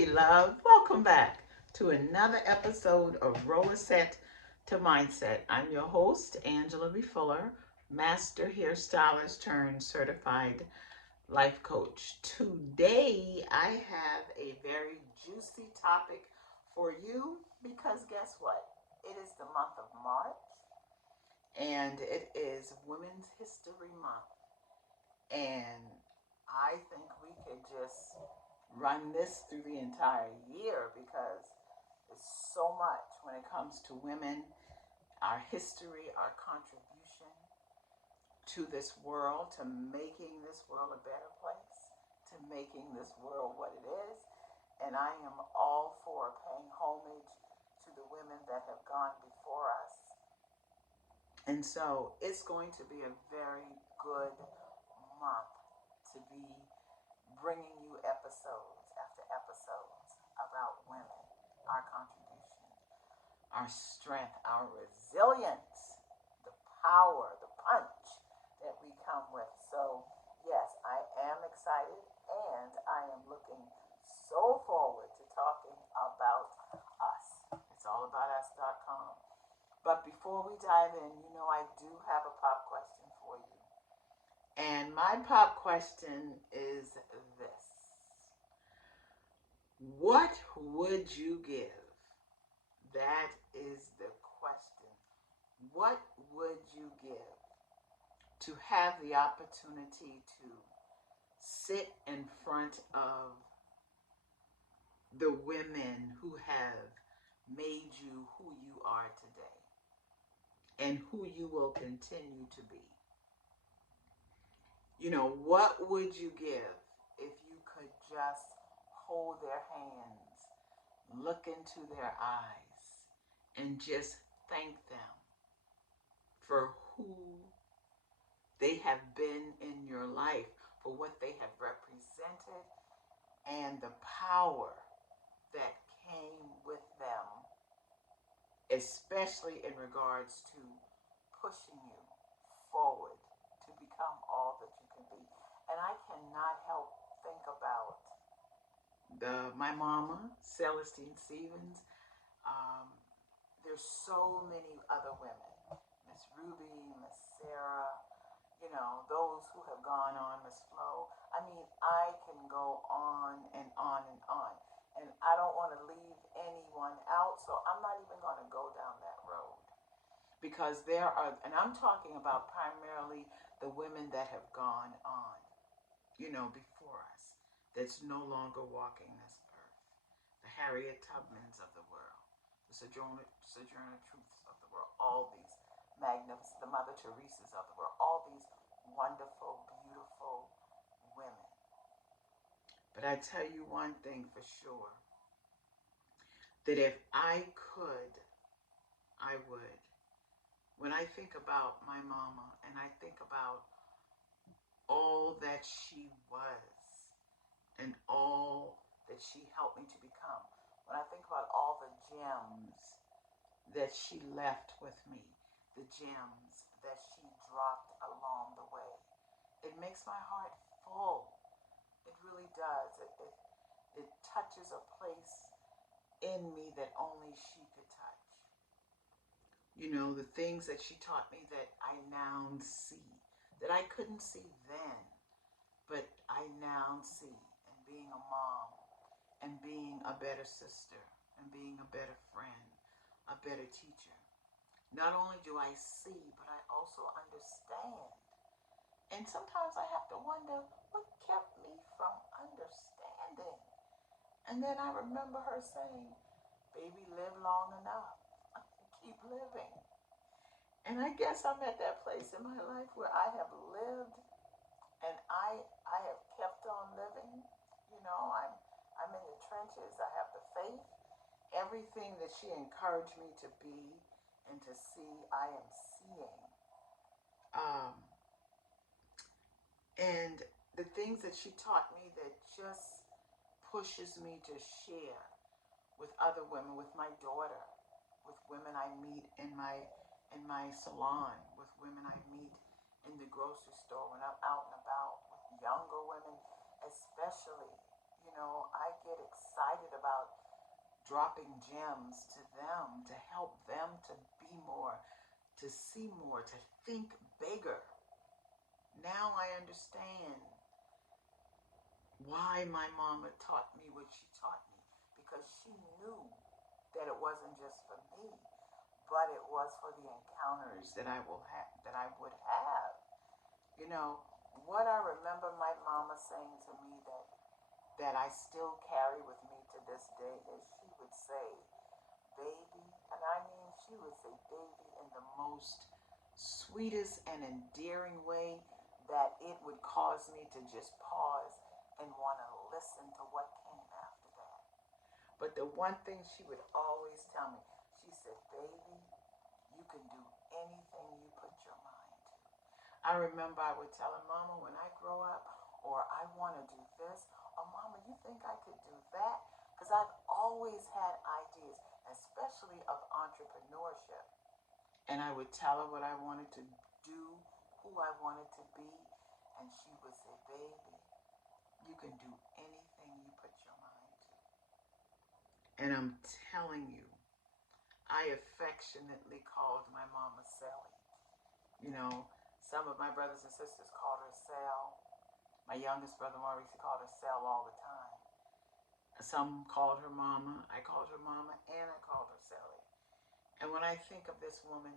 Hey, love. Welcome back to another episode of Rollerset to Mindset. I'm your host, Angela B. Fuller, master hairstylist turned certified life coach. Today, I have a very juicy topic for you because guess what? It is the month of March and it is Women's History Month. And I think we could just run this through the entire year because it's so much when it comes to women, our history, our contribution to this world, to making this world a better place, to making this world what it is. And I am all for paying homage to the women that have gone before us. And so it's going to be a very good month to be bringing you episodes after episodes about women, our contribution, our strength, our resilience, the power, the punch that we come with. So, yes, I am excited and I am looking so forward to talking about us. It's allaboutUs.com. But before we dive in, I do have a pop question for you. And my pop question is this: what would you give? That is the question. What would you give to have the opportunity to sit in front of the women who have made you who you are today and who you will continue to be? What would you give if you could just hold their hands, look into their eyes, and just thank them for who they have been in your life, for what they have represented, and the power that came with them, especially in regards to pushing you forward to become all that you can be. And I cannot help think about my mama, Celestine Stevens. Um, there's so many other women, Miss Ruby, Miss Sarah, those who have gone on, Miss Flo. I mean, I can go on and on and on. And I don't want to leave anyone out, so I'm not even going to go down that road. Because there are, and I'm talking about primarily the women that have gone on, before us, that's no longer walking this earth. The Harriet Tubmans of the world, the Sojourner Truths of the world, all these magnificent, the Mother Teresa's of the world, all these wonderful, beautiful women. But I tell you one thing for sure, that if I could, I would. When I think about my mama and I think about all that she was and all that she helped me to become, when I think about all the gems that she left with me, the gems that she dropped along the way, it makes my heart full. It really does. It touches a place in me that only she could touch. The things that she taught me that I now see, that I couldn't see then, but I now see. And being a mom, and being a better sister, and being a better friend, a better teacher. Not only do I see, but I also understand. And sometimes I have to wonder what kept me from understanding. And then I remember her saying, baby, live long enough. Keep living. And I guess I'm at that place in my life where I have lived and I have kept on living. I'm in the trenches. I have the faith. Everything that she encouraged me to be and to see, I am seeing. Um, and the things that she taught me that just pushes me to share with other women, with my daughter, with women I meet in my salon, with women I meet in the grocery store when I'm out and about, with younger women especially. I get excited about dropping gems to them to help them to be more, to see more, to think bigger. Now I understand why my mama taught me what she taught me, because she knew that it wasn't just for me, but it was for the encounters that I would have. You know, what I remember my mama saying to me that I still carry with me to this day is she would say, baby, and I mean she would say baby in the most sweetest and endearing way, that it would cause me to just pause and want to listen to what came after that. But the one thing she would always tell me, she said, baby, you can do anything you put your mind to. I remember I would tell her, Mama, when I grow up, or I want to do this, or Mama, you think I could do that? Because I've always had ideas, especially of entrepreneurship. And I would tell her what I wanted to do, who I wanted to be, and she would say, baby, you can do anything you put your mind to. And I'm telling you, I affectionately called my mama Sally. You know, some of my brothers and sisters called her Sal. My youngest brother Maurice called her Sal all the time. Some called her mama. I called her mama, and I called her Sally. And when I think of this woman,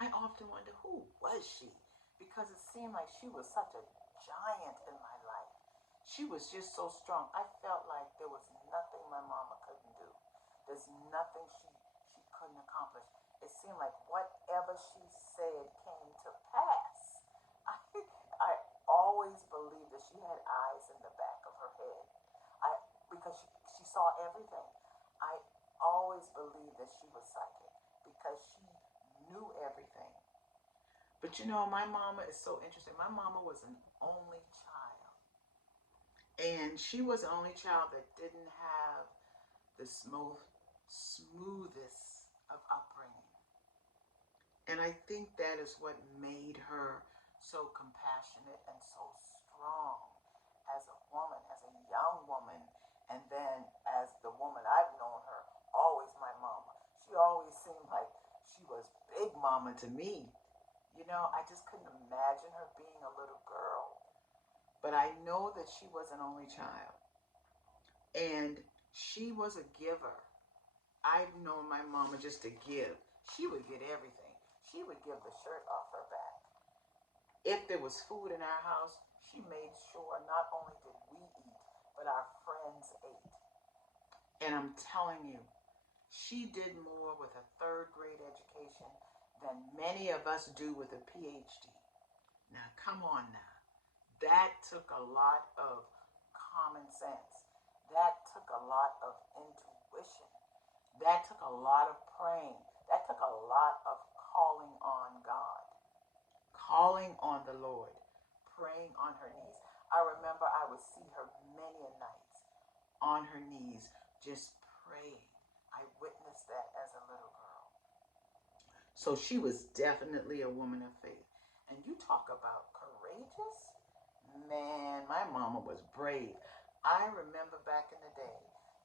I often wonder, who was she? Because it seemed like she was such a giant in my life. She was just so strong. I felt like there was nothing my mama couldn't do. There's nothing she couldn't accomplish. It seemed like whatever she said came to pass. I always believed that she had eyes in the back of her head. Because she saw everything. I always believed that she was psychic because she knew everything. But my mama is so interesting. My mama was an only child. And she was the only child that didn't have the smoothest of upbringing. And I think that is what made her so compassionate and so strong as a woman, as a young woman. And then as the woman I've known her, always my mama. She always seemed like she was big mama to me. I just couldn't imagine her being a little girl. But I know that she was an only child. And she was a giver. I've known my mama just to give. She would get everything. She would give the shirt off her back. If there was food in our house, she made sure not only did we eat, but our friends ate. And I'm telling you, she did more with a third grade education than many of us do with a PhD. Now, come on now. That took a lot of common sense. That took a lot of intuition. That took a lot of praying. That took a lot of calling on God, calling on the Lord, praying on her knees. I remember I would see her many nights on her knees, just praying. I witnessed that as a little girl. So she was definitely a woman of faith. And you talk about courageous? Man, my mama was brave. I remember back in the day,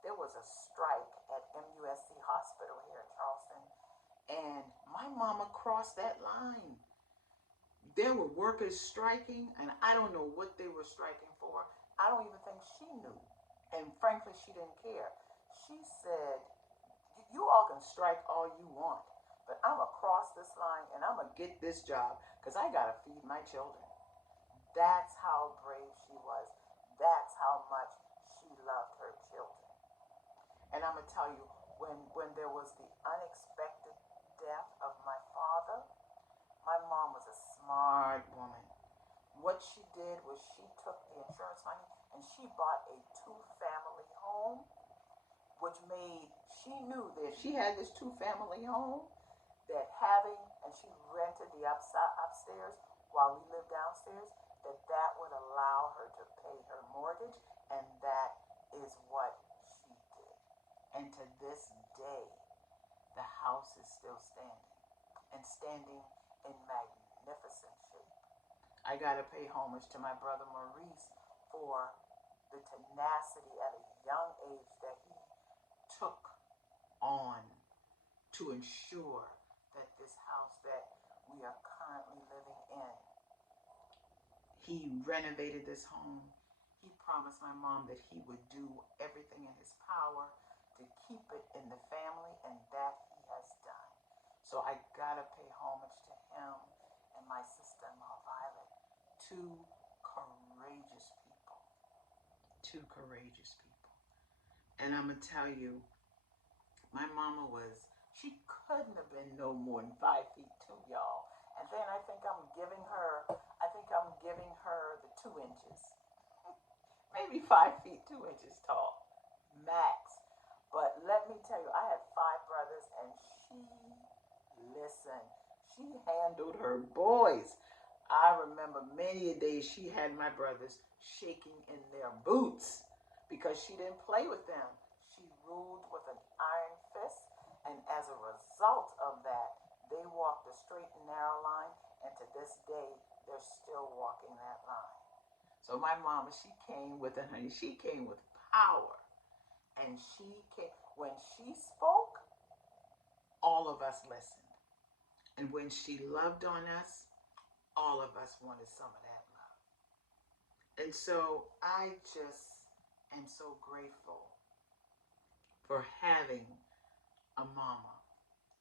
there was a strike at MUSC Hospital here in Charleston, and my mama crossed that line. There were workers striking, and I don't know what they were striking for. I don't even think she knew. And frankly, she didn't care. She said, you all can strike all you want, but I'm going to cross this line and I'm going to get this job because I got to feed my children. That's how brave she was. That's how much she loved her children. And I'm going to tell you, when there was the unexpected death of my father, my mom was a smart woman. What she did was she took the insurance money and she bought a 2-family home, which she knew that if she had this 2-family home, that and she rented the upstairs while we lived downstairs, that would allow her to pay her mortgage, and that is what she did. And to this day, the house is still standing, and standing in magnificent shape. I got to pay homage to my brother Maurice for the tenacity at a young age that he took on to ensure that this house that we are currently living in, he renovated this home. He promised my mom that he would do everything in his power to keep it in the family, and that he has done. So I gotta pay homage to him and my sister-in-law Violet, two courageous people, two courageous people. And I'm gonna tell you, my mama she couldn't have been no more than 5'2", y'all. And then I think I'm giving her the 2 inches. Maybe 5 feet 2 inches tall, max. But let me tell you, I had 5 brothers, and listened. She handled her boys. I remember many a day she had my brothers shaking in their boots because she didn't play with them. She ruled with an iron fist, and as a result of that, they walked a straight and narrow line, and to this day, they're still walking that line. So my mama, she came with it, honey. She came with power, and when she spoke, all of us listened. And when she loved on us, all of us wanted some of that love. And so I just am so grateful for having a mama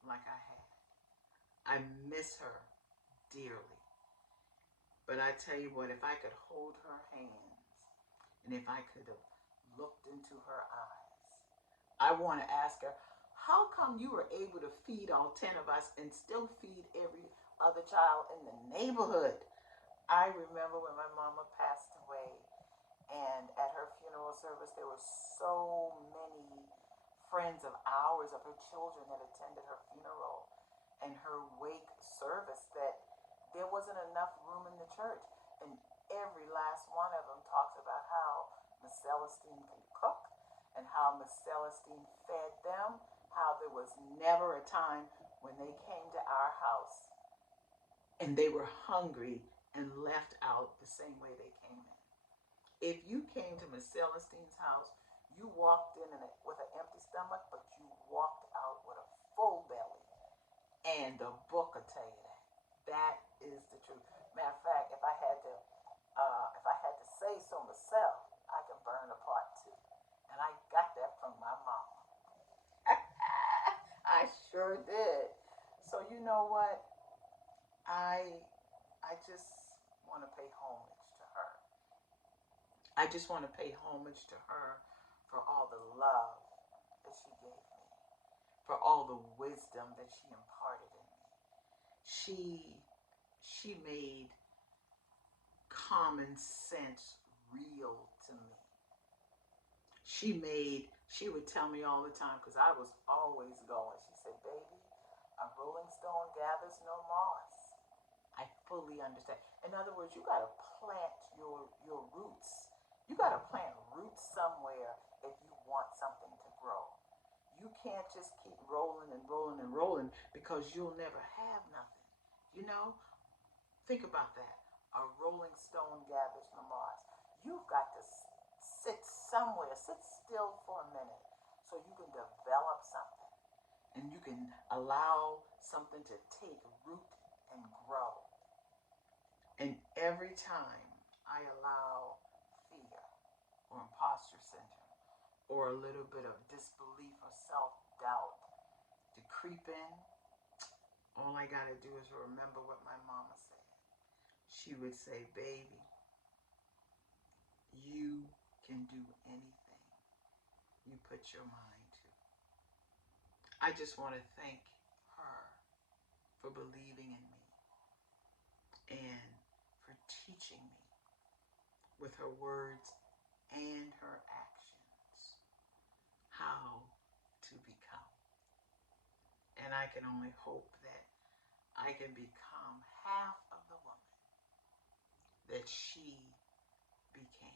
like I had. I miss her dearly. But I tell you what, if I could hold her hands and if I could have looked into her eyes, I want to ask her, how come you were able to feed all 10 of us and still feed every other child in the neighborhood? I remember when my mama passed away, and at her funeral service, there were so many friends of ours, of her children, that attended her funeral and her wake service that there wasn't enough room in the church. And every last one of them talks about how Miss Celestine can cook and how Miss Celestine fed them, how there was never a time when they came to our house and they were hungry and left out the same way they came in. If you came to Miss Celestine's house, you walked in with an empty stomach, but you walked out with a full belly. And the book will tell you that. That is the truth. Matter of fact, if I had to say so myself, I could burn a part too. And I got that from my mama. I sure did. So you know what? I just want to pay homage to her. I just want to pay homage to her for all the love that she gave me, for all the wisdom that she imparted in me. She made common sense real to me. She would tell me all the time, because I was always going. She said, baby, a rolling stone gathers no moss. I fully understand. In other words, you got to plant your roots. You got to plant roots somewhere if you want something to grow. You can't just keep rolling and rolling and rolling, because you'll never have nothing. You know? Think about that. A rolling stone gathers no moss. You've got to sit somewhere, sit still for a minute, so you can develop something. And you can allow something to take root and grow. And every time I allow fear or imposter syndrome or a little bit of disbelief or self-doubt to creep in, all I got to do is remember what my mama said. She would say, baby, you can do anything you put your mind to. I just want to thank her for believing in me and for teaching me with her words and her actions how to become. And I can only hope that I can become half of the woman that she became.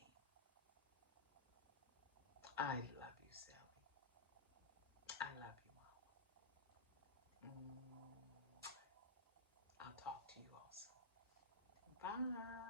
I love you, Sally. I love you, Mom. I'll talk to you also. Bye.